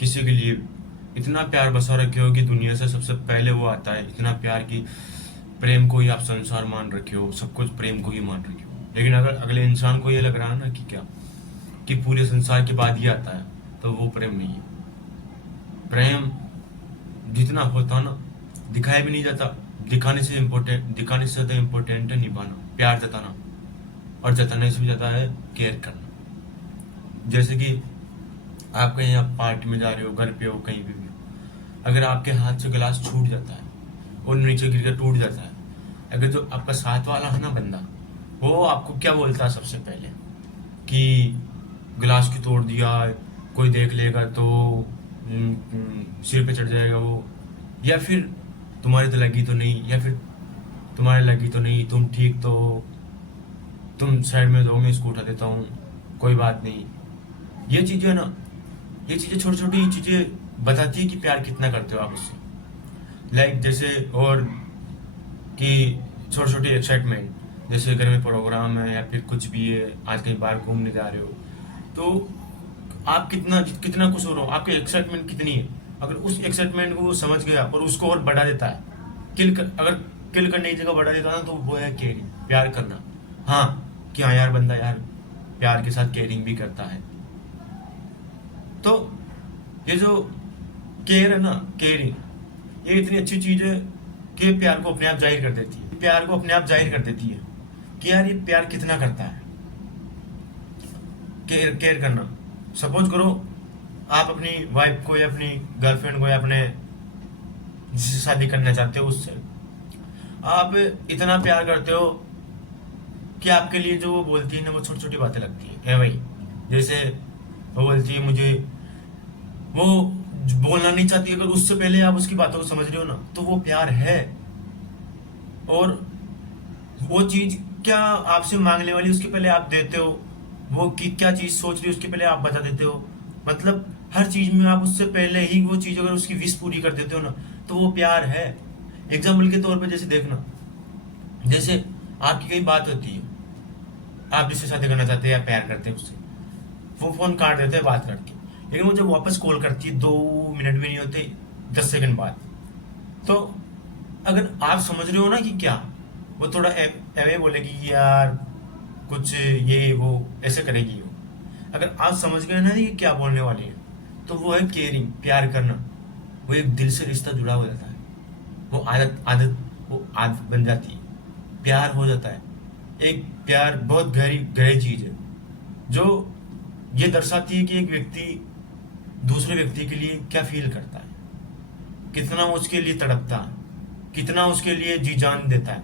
किसी के लिए इतना प्यार बसा रखे हो कि दुनिया से सबसे पहले वो आता है, इतना प्यार कि प्रेम को ही आप संसार मान रखे हो, सब कुछ प्रेम को ही मान रखे हो। लेकिन अगर अगले इंसान को ये लग रहा है ना कि क्या, कि पूरे संसार के बाद ही आता है, तो वो प्रेम नहीं है। प्रेम जितना होता ना, दिखाया भी नहीं जाता। दिखाने से ज्यादा इम्पोर्टेंट है निभाना, प्यार जताना, और जताने से भी ज्यादा है केयर करना। जैसे कि आप कहीं आप पार्टी में जा रहे हो, घर पे हो, कहीं भी हो, अगर आपके हाथ से गिलास छूट जाता है और नीचे गिर कर टूट जाता है, अगर जो आपका साथ वाला है ना बंदा, वो आपको क्या बोलता है सबसे पहले, कि गिलास क्यों तोड़ दिया, कोई देख लेगा तो सिर पे चढ़ जाएगा वो, या फिर तुम्हारी तो लगी तो नहीं, या फिर तुम्हारे लगी तो नहीं, तुम ठीक तो हो, तुम साइड में दो, मैं इसको उठा देता हूँ, कोई बात नहीं। ये चीजें ना, ये चीजें छोटी छोटी चीजें बताती है कि प्यार कितना करते हो आप उससे। लाइक जैसे, और कि छोटी छोटी एक्साइटमेंट, जैसे घर में प्रोग्राम है या फिर कुछ भी है, आज कहीं बाहर घूमने जा रहे हो, तो आप कितना कितना खुश हो रहे हो, आपकी एक्साइटमेंट कितनी है। अगर उस एक्साइटमेंट को वो समझ गया और उसको और बढ़ा देता है, अगर किल करने की जगह बढ़ा देता है ना, तो वो है केयरिंग, प्यार करना। हाँ, कि हाँ यार, बंदा यार प्यार के साथ केयरिंग भी करता है। तो ये जो केयर है ना, केयरिंग, ये इतनी अच्छी चीज है कि प्यार को अपने आप जाहिर कर देती है, प्यार को अपने आप जाहिर कर देती है कि यार ये प्यार कितना करता है। केयर केयर करना, सपोज करो आप अपनी वाइफ को या अपनी गर्लफ्रेंड को या अपने जिससे शादी करना चाहते हो उससे आप इतना प्यार करते हो कि आपके लिए जो वो बोलती है ना, वो छोटी छोटी बातें लगती है भाई। जैसे वो बोलती है मुझे, वो बोलना नहीं चाहती, अगर उससे पहले आप उसकी बातों को समझ रहे हो ना, तो वो प्यार है। और वो चीज क्या आपसे मांगने वाली, उसके पहले आप देते हो। वो कि क्या चीज सोच रही है उसके पहले आप बता देते हो। मतलब हर चीज में आप उससे पहले ही वो चीज अगर उसकी विश पूरी कर देते हो ना, तो वो प्यार है। एग्जाम्पल के तौर पे जैसे देखना, जैसे आपकी कई बात होती है, आप जिससे शादी करना चाहते हैं या प्यार करते हैं उससे, वो फोन काट देते हैं बात करके, लेकिन वो जब वापस कॉल करती है 2 मिनट भी नहीं होते, 10 सेकंड बाद, तो अगर आप समझ रहे हो ना कि क्या, वो थोड़ा एवे बोलेगी कि यार कुछ ये वो ऐसे करेगी वो। अगर आप समझ गए ना कि क्या बोलने वाली है, तो वो है केयरिंग, प्यार करना। वो एक दिल से रिश्ता जुड़ा हो जाता है, वो आदत बन जाती है, प्यार हो जाता है। एक प्यार बहुत गहरी गहरी चीज है, जो ये दर्शाती है कि एक व्यक्ति दूसरे व्यक्ति के लिए क्या फील करता है, कितना वो उसके लिए तड़पता है, कितना उसके लिए जी जान देता है,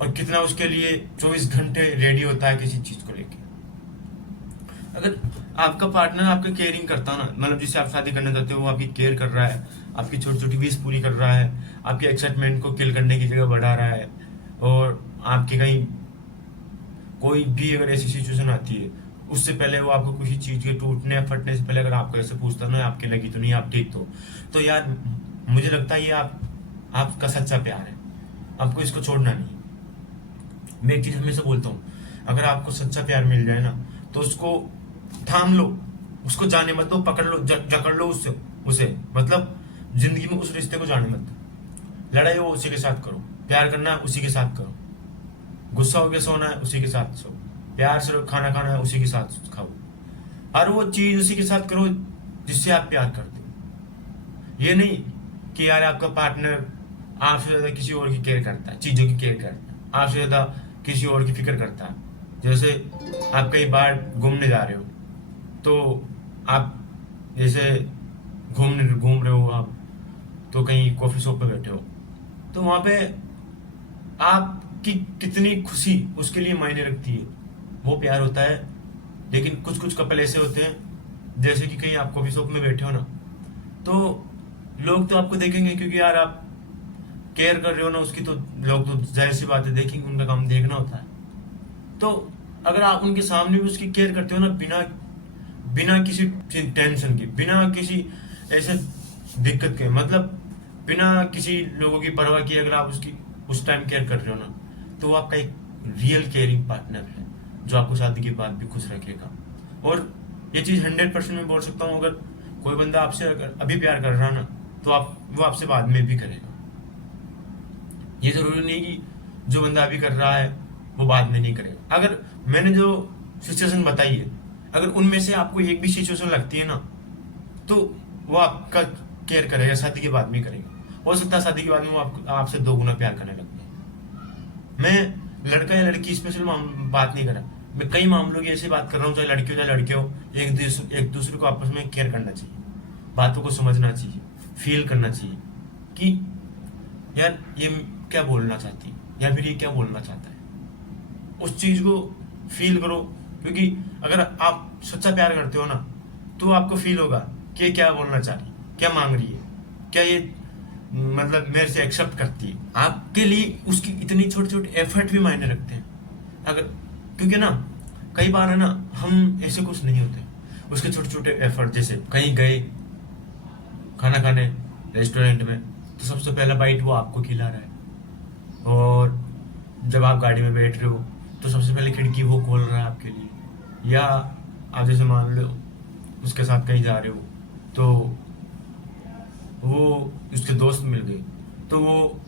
और कितना उसके लिए 24 घंटे रेडी होता है किसी चीज को लेके। अगर आपका पार्टनर आपकी केयरिंग करता ना, मतलब जिससे आप शादी करना चाहते हो, वो आपकी केयर कर रहा है, आपकी छोटी छोटी विश पूरी कर रहा है, आपकी एक्साइटमेंट को किल करने की जगह बढ़ा रहा है, और आपकी कहीं कोई भी अगर ऐसी सिचुएशन आती है, उससे पहले वो आपको किसी चीज के टूटने या फटने से पहले अगर आपको ऐसे पूछता ना, आपकी लगी तो नहीं, आप ठीक तो यार मुझे लगता है ये आपका सच्चा प्यार है, आपको इसको छोड़ना नहीं। मैं एक चीज हमेशा बोलता हूँ, अगर आपको सच्चा प्यार मिल जाए ना, तो उसको थाम लो, उसको जाने मत दो, पकड़ लो, जकड़ लो उससे उसे, मतलब जिंदगी में उस रिश्ते को जाने मत दो। लड़ाई हो उसी के साथ करो, प्यार करना है उसी के साथ करो, गुस्सा होकर सोना है उसी के साथ सो, प्यार से खाना खाना है उसी के साथ खाओ, हर वो चीज उसी के साथ करो जिससे आप प्यार करते हो। ये नहीं कि यार आपका पार्टनर आपसे ज्यादा किसी और की केयर करता है, चीजों की केयर करता है, आपसे ज्यादा किसी और की फिक्र करता है। जैसे आप कहीं बाहर घूमने जा रहे हो, तो आप जैसे घूम रहे हो आप, तो कहीं कॉफी शॉप पे बैठे हो, तो वहां पे आपकी कितनी खुशी उसके लिए मायने रखती है, वो प्यार होता है। लेकिन कुछ कुछ कपल ऐसे होते हैं, जैसे कि कहीं आप कॉफी शॉप में बैठे हो ना, तो लोग तो आपको देखेंगे, क्योंकि यार आप केयर कर रहे हो ना उसकी, तो लोग तो जाहिर सी बात है देखेंगे, उनका काम देखना होता है। तो अगर आप उनके सामने भी उसकी केयर करते हो ना, बिना बिना किसी टेंशन के, बिना किसी ऐसे दिक्कत के, मतलब बिना किसी लोगों की परवाह किए, अगर आप उसकी उस टाइम केयर कर रहे हो ना, तो वो आपका एक रियल केयरिंग पार्टनर है, जो आपको शादी के बाद भी खुश रखेगा। और ये चीज 100% मैं बोल सकता हूँ, अगर कोई बंदा आपसे अगर अभी प्यार कर रहा ना, तो वो आपसे बाद में भी करेगा। ये जरूरी नहीं कि जो बंदा अभी कर रहा है वो बाद में नहीं करेगा। अगर मैंने जो सिचुएशन बताई है, अगर उनमें से आपको एक भी सिचुएशन लगती है ना, तो वो आपका केयर करेगा, शादी के बाद में करेगा। हो सकता है शादी के बाद में वो आपसे 2 गुना प्यार करने लग जाए। मैं लड़का या लड़की स्पेशल बात नहीं कर रहा, मैं कई मामलों की ऐसी बात कर रहा हूँ, चाहे लड़की हो चाहे लड़के हो। एक दूसरे को आपस में केयर करना चाहिए, बातों को समझना चाहिए, फील करना चाहिए कि यार ये क्या बोलना चाहती है या फिर ये क्या बोलना चाहता है। उस चीज को फील करो, क्योंकि अगर आप सच्चा प्यार करते हो ना, तो आपको फील होगा कि ये क्या बोलना चाह रही है, क्या मांग रही है, क्या ये मतलब मेरे से एक्सेप्ट करती है। आपके लिए उसकी इतनी छोटे छोटे एफर्ट भी मायने रखते हैं। अगर क्योंकि ना कई बार है ना, हम ऐसे कुछ नहीं होते, उसके छोटे छोटे एफर्ट, जैसे कहीं गए खाना खाने रेस्टोरेंट में, तो सबसे पहला बाइट वो आपको खिला रहा है। और जब आप गाड़ी में बैठ रहे हो, तो सबसे पहले खिड़की वो खोल रहा है आपके लिए। या आप जैसे मान लो उसके साथ कहीं जा रहे हो, तो वो उसके दोस्त मिल गए, तो वो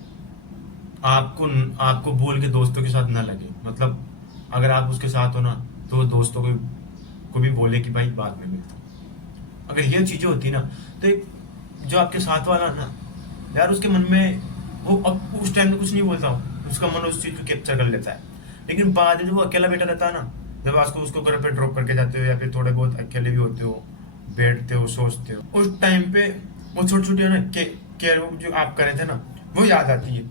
आपको आपको बोल के दोस्तों के साथ ना लगे। मतलब अगर आप उसके साथ हो ना, तो वो दोस्तों को भी बोले कि भाई बाद में मिलता हूं। अगर ये चीजें होती ना, तो एक जो आपके साथ वाला ना यार, उसके मन में वो अब उस टाइम में कुछ नहीं बोलता हूँ, उसका मन उस चीज को कैप्चर कर लेता है। लेकिन बाद में जब वो अकेला बैठा रहता है ना, जब आपको उसको घर पे ड्रॉप करके जाते हो या फिर थोड़े बहुत अकेले भी होते हो, बैठते हो, सोचते हो, उस टाइम पे वो छोटी छोटी ना केयर जो आप करे थे ना, वो याद आती है।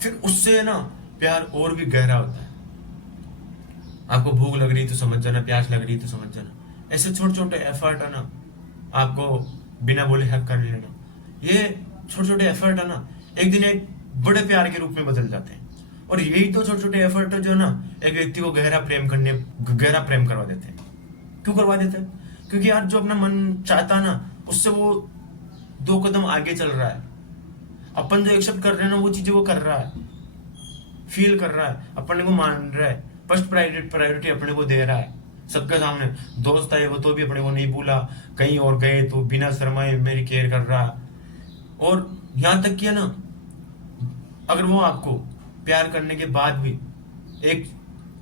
फिर उससे ना प्यार और भी गहरा होता है। आपको भूख लग रही तो समझ जाना, प्यास लग रही तो समझ जाना। ऐसे छोटे छोटे एफर्ट है ना, आपको बिना बोले हक कर लेना। ये छोटे छोटे एफर्ट है ना, एक दिन एक बड़े प्यार के रूप में बदल जाते हैं। और यही तो छोटे छोटे एफर्ट है जो ना एक व्यक्ति को गहरा प्रेम करवा देते हैं। क्यों करवा देते हैं? क्योंकि यार जो अपना मन चाहता है ना, उससे वो 2 कदम आगे चल रहा है। अपन जो एक्सेप्ट कर रहे हैं ना, वो चीजें वो कर रहा है, फील कर रहा है, अपने को मान रहा है, फर्स्ट प्रायोरिटी अपने को दे रहा है सबके सामने। दोस्त आए वो तो भी अपने को नहीं भूला, कहीं और गए तो बिना शर्माए मेरी केयर कर रहा। और यहां तक किया ना, अगर वो आपको प्यार करने के बाद भी एक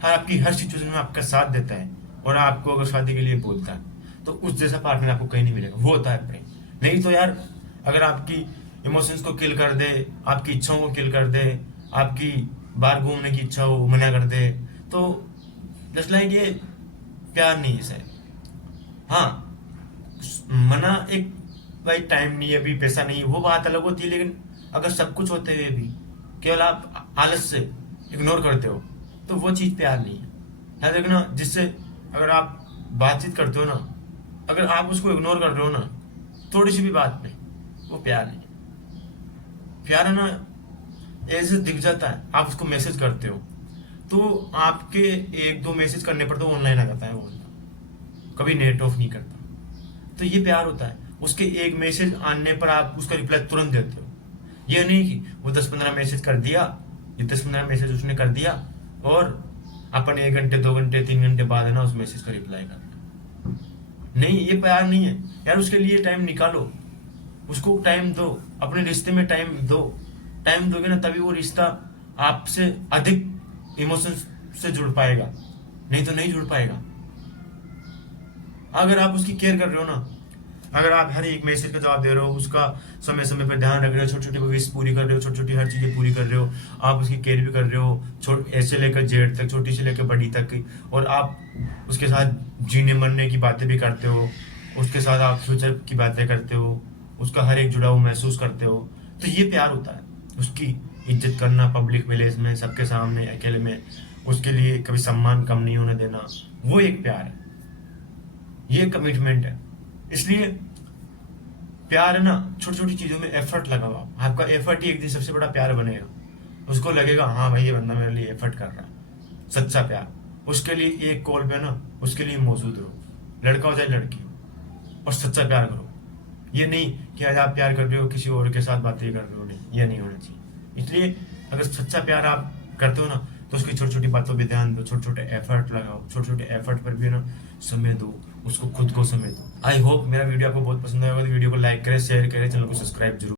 आपकी हर सिचुएशन में आपका साथ देता है और आपको अगर शादी के लिए बोलता है, तो उस जैसा पार्टनर आपको कहीं नहीं मिलेगा। वो होता है प्रेम। नहीं तो यार, अगर आपकी इमोशंस को किल कर दे, आपकी इच्छाओं को किल कर दे, आपकी बाहर घूमने की इच्छा हो मना कर दे, तो जस्ट लाइक ये प्यार नहीं है सर। हाँ, मना एक भाई टाइम नहीं है, अभी पैसा नहीं है, वो बात अलग होती है। लेकिन अगर सब कुछ होते हुए भी केवल आप आलस से इग्नोर करते हो, तो वो चीज प्यार नहीं है। याद रखना, जिससे अगर आप बातचीत करते हो ना, अगर आप उसको इग्नोर कर रहे हो ना थोड़ी सी भी बात में, वो प्यार नहीं। प्यार है ना ऐसे दिख जाता है, आप उसको मैसेज करते हो तो आपके 1-2 मैसेज करने पर तो ऑनलाइन आ जाता है वो, कभी नेट ऑफ नहीं करता। तो ये प्यार होता है। उसके एक मैसेज आने पर आप उसका रिप्लाई तुरंत देते हो। ये नहीं कि वो 10-15 मैसेज कर दिया, ये 10-15 मैसेज उसने कर दिया और अपन 1 घंटे 2 घंटे 3 घंटे बाद है ना उस मैसेज का रिप्लाई करना। नहीं, ये प्यार नहीं है यार। उसके लिए टाइम निकालो, उसको टाइम दो, अपने रिश्ते में टाइम दो। टाइम दोगे ना तभी वो रिश्ता आपसे अधिक इमोशन से जुड़ पाएगा, नहीं तो नहीं जुड़ पाएगा। अगर आप उसकी केयर कर रहे हो ना, अगर आप हर एक मैसेज का जवाब दे रहे हो, उसका समय समय पर ध्यान रख रहे हो, छोटी छोटी विश पूरी कर रहे हो, छोटी छोटी हर चीजें पूरी कर रहे हो, आप उसकी केयर भी कर रहे हो, ऐसे लेकर जेड तक, छोटी से लेकर बड़ी तक, और आप उसके साथ जीने मरने की बातें भी करते हो, उसके साथ आप फ्यूचर की बातें करते हो, उसका हर एक जुड़ाव महसूस करते हो, तो ये प्यार होता है। उसकी इज्जत करना पब्लिक प्लेस में, सबके सामने, अकेले में, उसके लिए कभी सम्मान कम नहीं होने देना, वो एक प्यार है, ये कमिटमेंट है। इसलिए प्यार है ना, छोटी छोटी चीजों में एफर्ट लगाओ। आपका एफर्ट ही एक दिन सबसे बड़ा प्यार बनेगा। उसको लगेगा हाँ भाई ये बंदा मेरे लिए एफर्ट कर रहा है, सच्चा प्यार। उसके लिए एक कॉल पे ना उसके लिए मौजूद रहो, लड़का हो चाहे लड़की हो, और सच्चा प्यार करो। ये नहीं कि आज आप प्यार कर रहे हो किसी और के साथ बातें कर रहे हो, नहीं, ये नहीं होना चाहिए। इसलिए अगर सच्चा प्यार आप करते हो ना, तो उसकी छोटी छोटी बातों पर ध्यान दो, छोटे छोटे एफर्ट लगाओ, छोटे छोटे एफर्ट पर भी ना समय दो, उसको खुद को समय दो। आई होप मेरा वीडियो आपको बहुत पसंद आएगा, तो वीडियो को लाइक करें, शेयर करें, चैनल को सब्सक्राइब जरूर